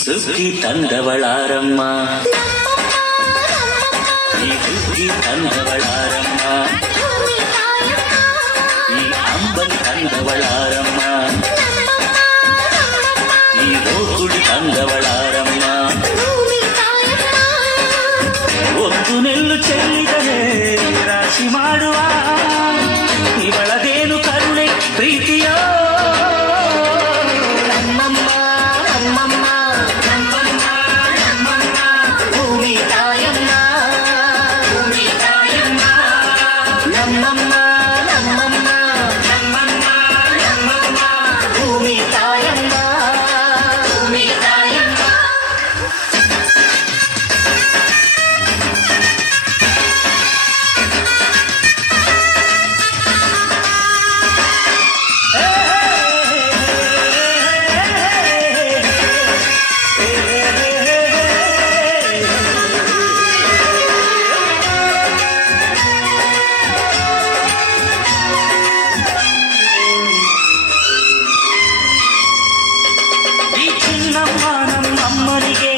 ಸುಗ್ಗಿ ತಂದವಳಾರಮ್ಮ, ಈ ಸುಗ್ಗಿ ತಂದವಳಾರಮ್ಮ, ಈ ಅಂಬನ್ ತಂದವಳಾರಮ್ಮ, ಈ ರೋಗುಡಿ ತಂದವಳಾರಮ್ಮ. ಒಂದು ನೆಲ್ಲು ಚೆಲ್ಲಿದರೆ ರಾಶಿ ಮಾಡುವ ಇವಳದೇನು ಕರುಣೆ ಪ್ರೀತಿಯ ನಮ್ಮಮ್ಮನಿಗೆ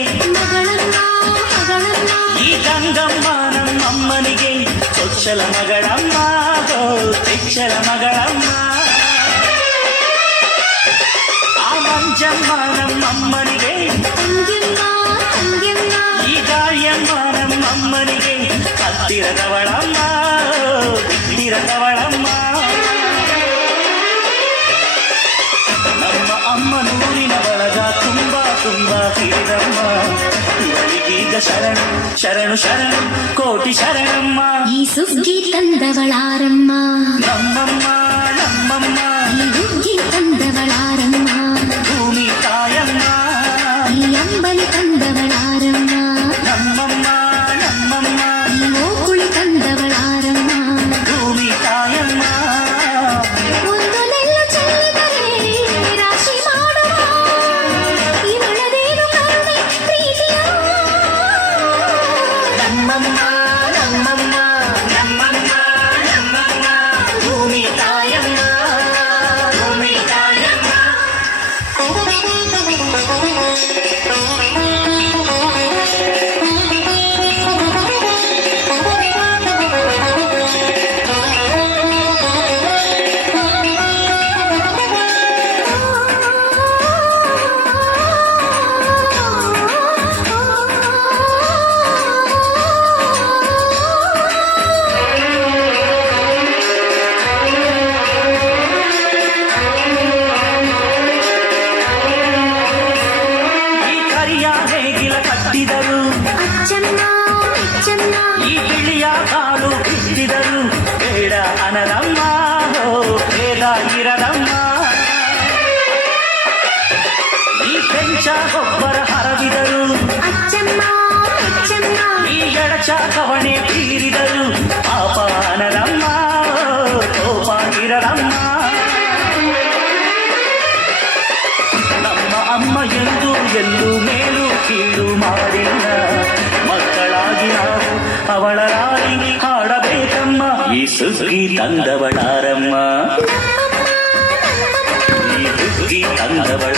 ಈ ಗಂಗಮ್ಮ ನಮ್ಮಮ್ಮನಿಗೆ ಚೊಚ್ಚಲ ಮಗಳಮ್ಮ, ತೆಚ್ಚಲ ಮಗಳಮ್ಮ. ಆ ಮಂಜಮ್ಮ ನಮ್ಮಮ್ಮನಿಗೆ ಈ ಗಾಳಿಯಮ್ಮ ನಮ್ಮಮ್ಮನಿಗೆ ಹತ್ತಿರದವಳಮ್ಮ, ಬಿಟ್ಟಿರದವಳಮ್ಮ. ನಮ್ಮ ಅಮ್ಮನೂರಿನ ಬಳಗ ತುಂಬಾ ತುಂಬಾ ಹಿರಿದಮ್ಮ, ಇವಳಿಗೀಗ ಶರಣು ಶರಣು ಶರಣು ಕೋಟಿ ಶರಣಮ್ಮ. ಈ ಸುಗ್ಗಿ ತಂದವಳಾರಮ್ಮ, ನಮ್ಮಮ್ಮ ನಮ್ಮಮ್ಮ, ಈ ಹುಗ್ಗಿ ತಂದವಳಾರಮ್ಮ, ಭೂಮಿ ತಾಯಮ್ಮ. ಈ ಅಂಬಲಿ ತಂದವಳಾರಮ್ಮ, ನಮ್ಮಮ್ಮ ನಮ್ಮಮ್ಮ, ಈ ಓಕುಳಿ ತಂದವಳಾರಮ್ಮ, ಭೂಮಿ ತಾಯಮ್ಮ. ಒಂದು ನೆಲ್ಲು ಚೆಲ್ಲಿದರೆ ರಾಶಿ ಮಾಡುವ ಇವಳದೇನು ಕರುಣೆ ಪ್ರೀತಿಯ ನಮ್ಮಮ್ಮ ನಮ್ಮಮ್ಮ ನಮ್ಮಮ್ಮ ನಮ್ಮಮ್ಮ, ಭೂಮಿ ತಾಯಮ್ಮ, ಭೂಮಿ ತಾಯಮ್ಮ. ಕಟ್ಟಿದರು ಅಚ್ಚಮ್ಮ ಅಚ್ಚಮ್ಮ, ಈ ಬಿಳಿಯ ಕಾಲು ಬಿಟ್ಟಿದರು ಬೇಡ ಅನರಮ್ಮ, ಬೇಡ ಇರದಮ್ಮ. ಈ ಪೆಂಚ ಗೊಬ್ಬರ ಹರವಿದರು ಅಚ್ಚಮ್ಮ ಅಚ್ಚಮ್ಮ, ಈ ಎಳಚ ಕವಣೆ ಬೀರಿದರು ಪಾಪ ಅನರಮ್ಮ, ಕೋಪ ಇರದಮ್ಮ. ನಮ್ಮ ಅಮ್ಮ ಎಂದು ಎಲ್ಲೂ ಮೇಲೂ ಕೀಳು ಮಾಡಿಲ್ಲ, ಮಕ್ಕಳಾಗಿ ನಾವು ಅವಳ ರಾಣಿ ಹಾಡಬೇಕಮ್ಮ. ಈ ಸುಗ್ಗಿ ತಂದವಳಾರಮ್ಮ, ಈ ಸುಗ್ಗಿ ತಂದವಳ